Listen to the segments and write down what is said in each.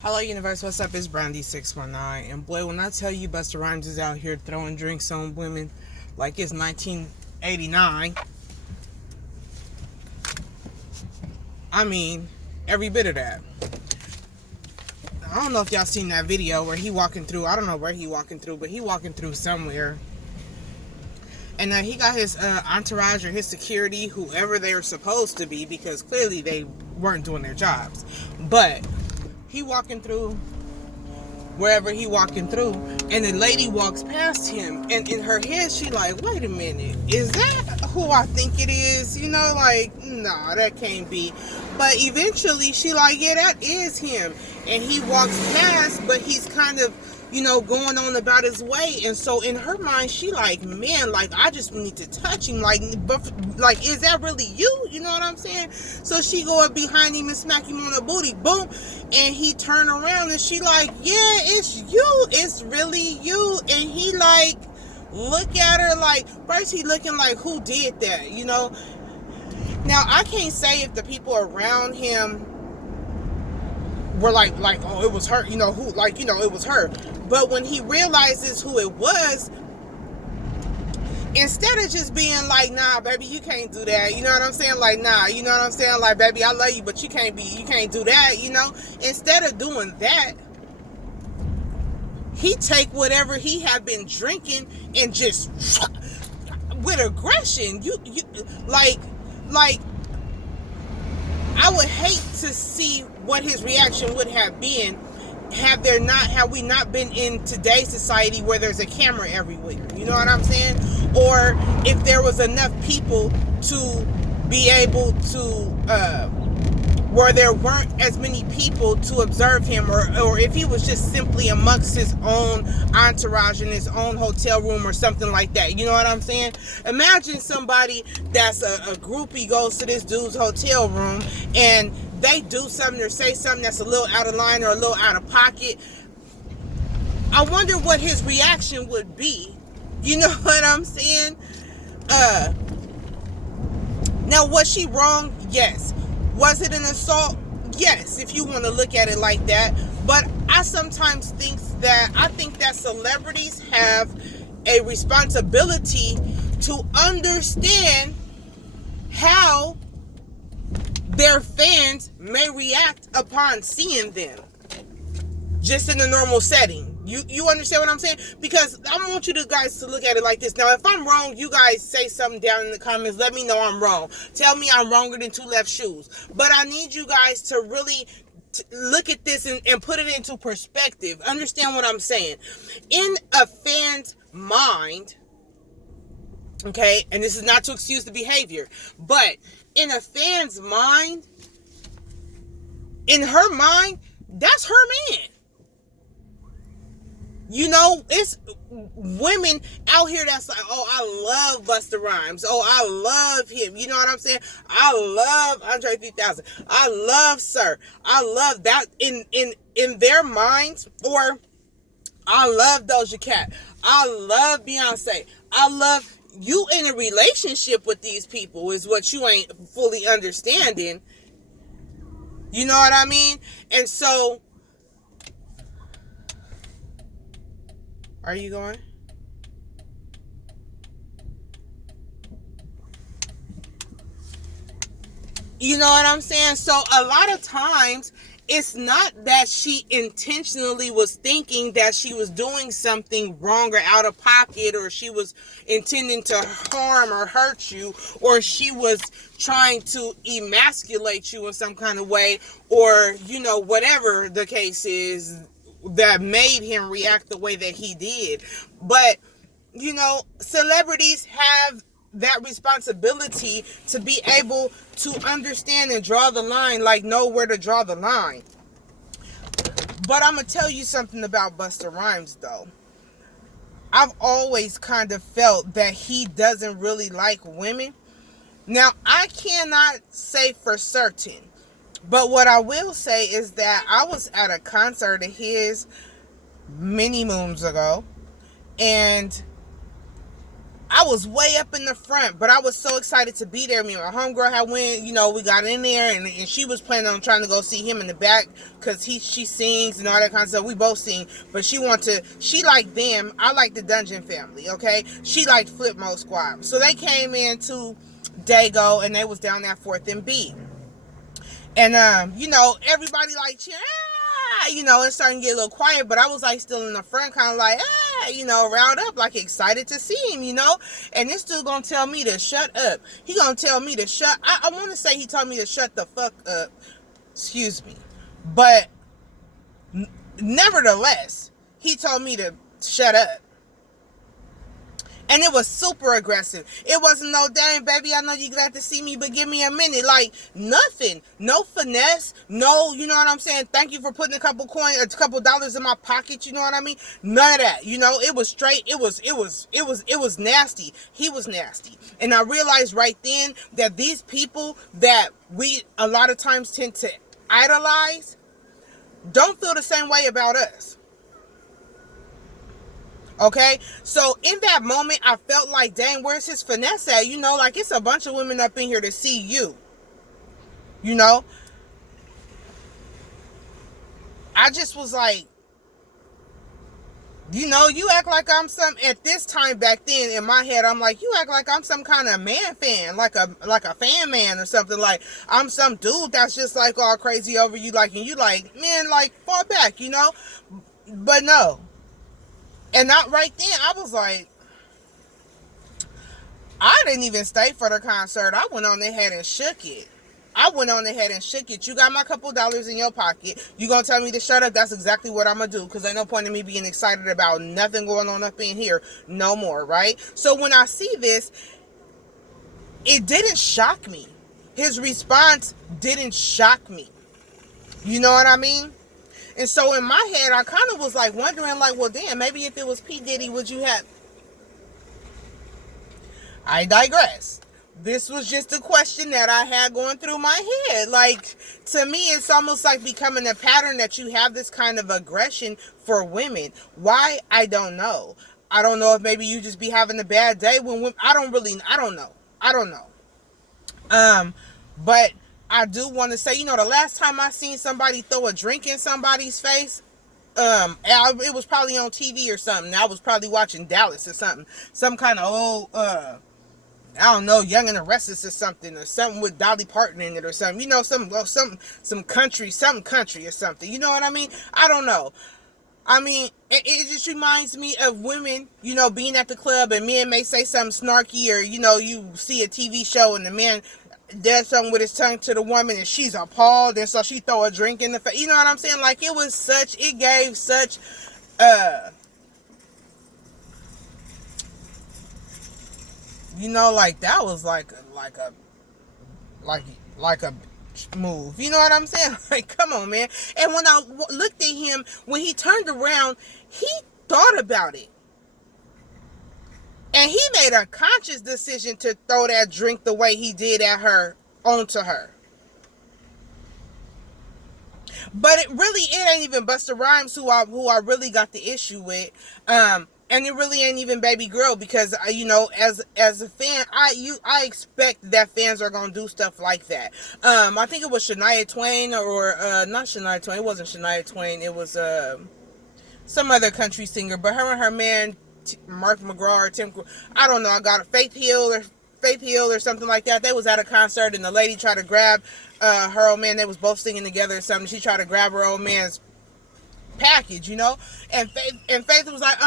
Hello, universe. What's up? It's Brandy619. And boy, when I tell you Busta Rhymes is out here throwing drinks on women like it's 1989, I mean, every bit of that. I don't know if y'all seen that video where he walking through. I don't know where he walking through, but he walking through somewhere. And he got his entourage or his security, whoever they were supposed to be, because clearly they weren't doing their jobs. But he walking through wherever he walking through, and the lady walks past him, and in her head she like, wait a minute, is that who I think it is? You know, like, nah, that can't be. But eventually she like, yeah, that is him. And he walks past, but he's kind of, you know, going on about his way. And so in her mind, she like, man, like, I just need to touch him. Like, but, like, is that really you? You know what I'm saying? So she go up behind him and smack him on the booty. Boom. And he turn around and she like, yeah, it's you. It's really you. And he like, look at her like, first he looking like, who did that? You know? Now, I can't say if the people around him were like, oh, it was her, you know, who, like, you know, it was her. But when he realizes who it was, instead of just being like, nah, baby, you can't do that, you know what I'm saying? Like, nah, you know what I'm saying? Like, baby, I love you, but you can't do that, you know? Instead of doing that, he take whatever he had been drinking and just with aggression. You like I would hate to see what his reaction would have been had we not been in today's society where there's a camera everywhere. You know what I'm saying? Or if there was enough people to be able to where there weren't as many people to observe him, or if he was just simply amongst his own entourage in his own hotel room or something like that. You know what I'm saying? Imagine somebody that's a groupie goes to this dude's hotel room and they do something or say something that's a little out of line or a little out of pocket. I wonder what his reaction would be. You know what I'm saying? Now, was she wrong? Yes. Was it an assault? Yes, if you want to look at it like that. But I sometimes think that celebrities have a responsibility to understand how their fans may react upon seeing them just in a normal setting. You understand what I'm saying? Because I want you guys to look at it like this. Now, if I'm wrong, you guys say something down in the comments. Let me know I'm wrong. Tell me I'm wronger than two left shoes. But I need you guys to really look at this and put it into perspective. Understand what I'm saying? In a fan's mind, okay, and this is not to excuse the behavior, but in a fan's mind, in her mind, that's her man. You know, it's women out here that's like, oh, I love Busta Rhymes. Oh, I love him. You know what I'm saying? I love Andre 3000. I love Sir. I love that in their minds. Or I love Doja Cat. I love Beyonce. I love you. In a relationship with these people is what you ain't fully understanding. You know what I mean? And so, are you going? You know what I'm saying? So a lot of times it's not that she intentionally was thinking that she was doing something wrong or out of pocket, or she was intending to harm or hurt you, or she was trying to emasculate you in some kind of way, or, you know, whatever the case is that made him react the way that he did. But, you know, celebrities have that responsibility to be able to understand and draw the line, like know where to draw the line. But I'm going to tell you something about Busta Rhymes, though. I've always kind of felt that he doesn't really like women. Now, I cannot say for certain, but what I will say is that I was at a concert of his many moons ago, and I was way up in the front, but I was so excited to be there. Me and my homegirl had went, we got in there, and she was planning on trying to go see him in the back, because she sings and all that kind of stuff. We both sing, but she liked them. I liked the Dungeon Family, okay? She liked Flipmode Squad. So they came into Dago, and they was down at 4th and B. And, everybody like cheering, and starting to get a little quiet, but I was like still in the front, kind of like, riled up, like excited to see him, and this dude gonna tell me to shut up. He gonna tell me to I want to say he told me to shut the fuck up, excuse me, but nevertheless, he told me to shut up. And it was super aggressive. It wasn't no, dang, baby, I know you glad to see me, but give me a minute. Like, nothing. No finesse. No, you know what I'm saying? Thank you for putting a couple dollars in my pocket, you know what I mean? None of that. It was straight. It was nasty. He was nasty. And I realized right then that these people that we a lot of times tend to idolize don't feel the same way about us. Okay, so in that moment, I felt like, dang, where's his finesse at? Like, it's a bunch of women up in here to see you. I just was like, you act like I'm at this time back then, in my head, I'm like, you act like I'm some kind of man fan, like a fan man or something, like I'm some dude that's just like all crazy over you, like, and you like, man, like, fall back, but no. And not right then, I was like, I didn't even stay for the concert. I went on ahead and shook it. You got my couple dollars in your pocket. You gonna tell me to shut up? That's exactly what I'm gonna do, because ain't no point in me being excited about nothing going on up in here no more, right? So when I see this, it didn't shock me. His response didn't shock me. You know what I mean? And so in my head, I kind of was like wondering, like, well, damn, maybe if it was P. Diddy, would you have... I digress. This was just a question that I had going through my head. Like, to me, it's almost like becoming a pattern that you have this kind of aggression for women. Why? I don't know. I don't know if maybe you just be having a bad day when women... I don't know. But I do want to say, the last time I seen somebody throw a drink in somebody's face, it was probably on TV or something. I was probably watching Dallas or something. Some kind of old, I don't know, Young and the Restless or something with Dolly Parton in it or something. Some country or something. You know what I mean? I don't know. I mean, it just reminds me of women, being at the club, and men may say something snarky, or, you see a TV show and the man does something with his tongue to the woman and she's appalled, and so she throw a drink in the face. You know what I'm saying? Like, it gave such, like, that was like a move. You know what I'm saying? Like, come on, man. And when I looked at him, when he turned around, he thought about it. And he made a conscious decision to throw that drink the way he did at her, onto her. But it ain't even Busta Rhymes who I really got the issue with. And it really ain't even Baby Girl, because, as a fan, I expect that fans are going to do stuff like that. I think it was Shania Twain, or, not Shania Twain. It wasn't Shania Twain. It was, some other country singer, but her and her man, Mark McGraw or Tim, I don't know, I got a Faith Hill or something like that. They was at a concert, and the lady tried to grab her old man. They was both singing together or something. She tried to grab her old man's package, and Faith was like,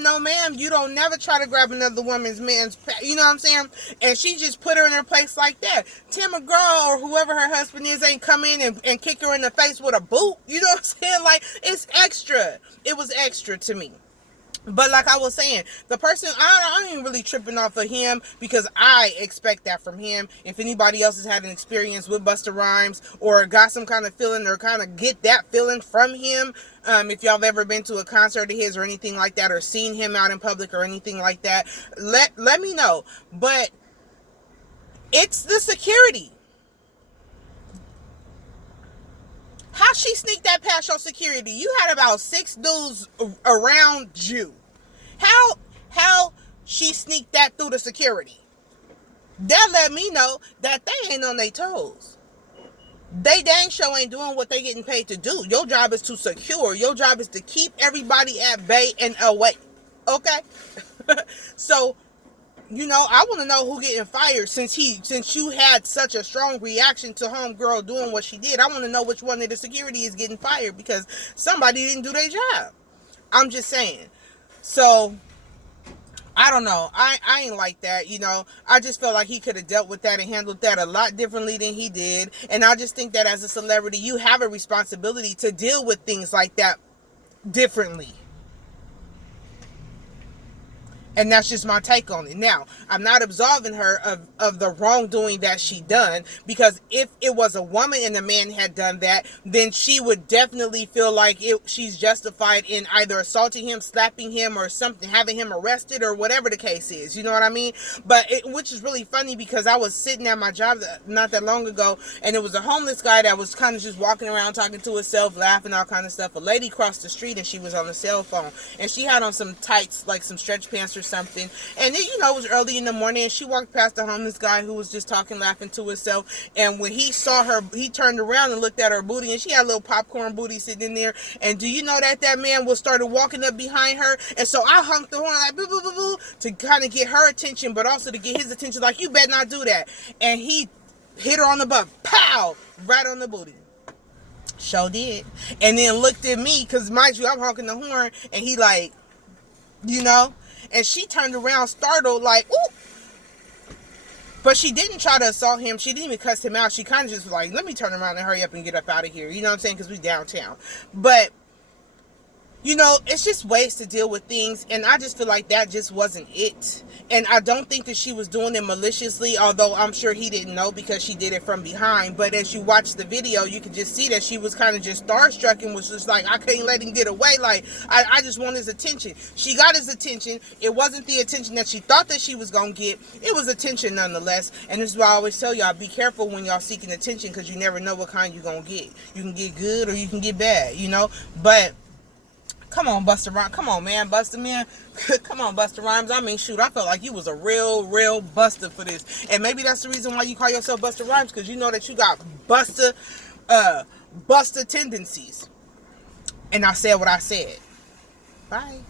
no ma'am, you don't never try to grab another woman's man's you know what I'm saying? And she just put her in her place like that. Tim McGraw or whoever her husband is ain't come in and kick her in the face with a boot. You know what I'm saying? Like, it's extra. It was extra to me. But like I was saying, the person, I ain't really tripping off of him, because I expect that from him. If anybody else has had an experience with Busta Rhymes, or got some kind of feeling, or kind of get that feeling from him, if y'all have ever been to a concert of his or anything like that, or seen him out in public or anything like that, let me know. But it's the security. How she sneaked that past your security? You had about 6 dudes around you. How she sneaked that through the security. That let me know that they ain't on their toes. They dang sure ain't doing what they getting paid to do. Your job is to secure. Your job is to keep everybody at bay and away. Okay? So, I want to know who getting fired since you had such a strong reaction to homegirl doing what she did. I want to know which one of the security is getting fired because somebody didn't do their job. I'm just saying. So, I don't know. I ain't like that, I just felt like he could have dealt with that and handled that a lot differently than he did. And I just think that as a celebrity, you have a responsibility to deal with things like that differently. And that's just my take on it. Now, I'm not absolving her of the wrongdoing that she done, because if it was a woman and the man had done that, then she would definitely feel like she's justified in either assaulting him, slapping him, or something, having him arrested, or whatever the case is. You know what I mean? But which is really funny, because I was sitting at my job not that long ago, and it was a homeless guy that was kind of just walking around talking to himself, laughing, all kind of stuff. A lady crossed the street and she was on a cell phone, and she had on some tights, like some stretch pants or something, and it, it was early in the morning, and she walked past the homeless guy who was just talking, laughing to himself, and when he saw her, he turned around and looked at her booty, and she had a little popcorn booty sitting in there. And do you know that man was started walking up behind her? And so I honked the horn like boo boo boo boo to kind of get her attention, but also to get his attention, like, you better not do that. And he hit her on the butt, pow, right on the booty. Sure did. And then looked at me, because mind you, I'm honking the horn, and he like, and she turned around startled like, ooh. But she didn't try to assault him. She didn't even cuss him out. She kind of just was like, let me turn around and hurry up and get up out of here. You know what I'm saying? Because we downtown. But, it's just ways to deal with things. And I just feel like that just wasn't it. And I don't think that she was doing it maliciously, although I'm sure he didn't know because she did it from behind. But as you watch the video, you could just see that she was kind of just starstruck and was just like, I couldn't let him get away. Like, I just want his attention. She got his attention. It wasn't the attention that she thought that she was going to get. It was attention nonetheless. And this is why I always tell y'all, be careful when y'all seeking attention, because you never know what kind you're going to get. You can get good or you can get bad, But come on, Busta Rhymes. Come on, man. Busta, man. Come on, Busta Rhymes. I mean, shoot, I felt like you was a real Busta for this. And maybe that's the reason why you call yourself Busta Rhymes, because you know that you got Busta tendencies. And I said what I said. Bye.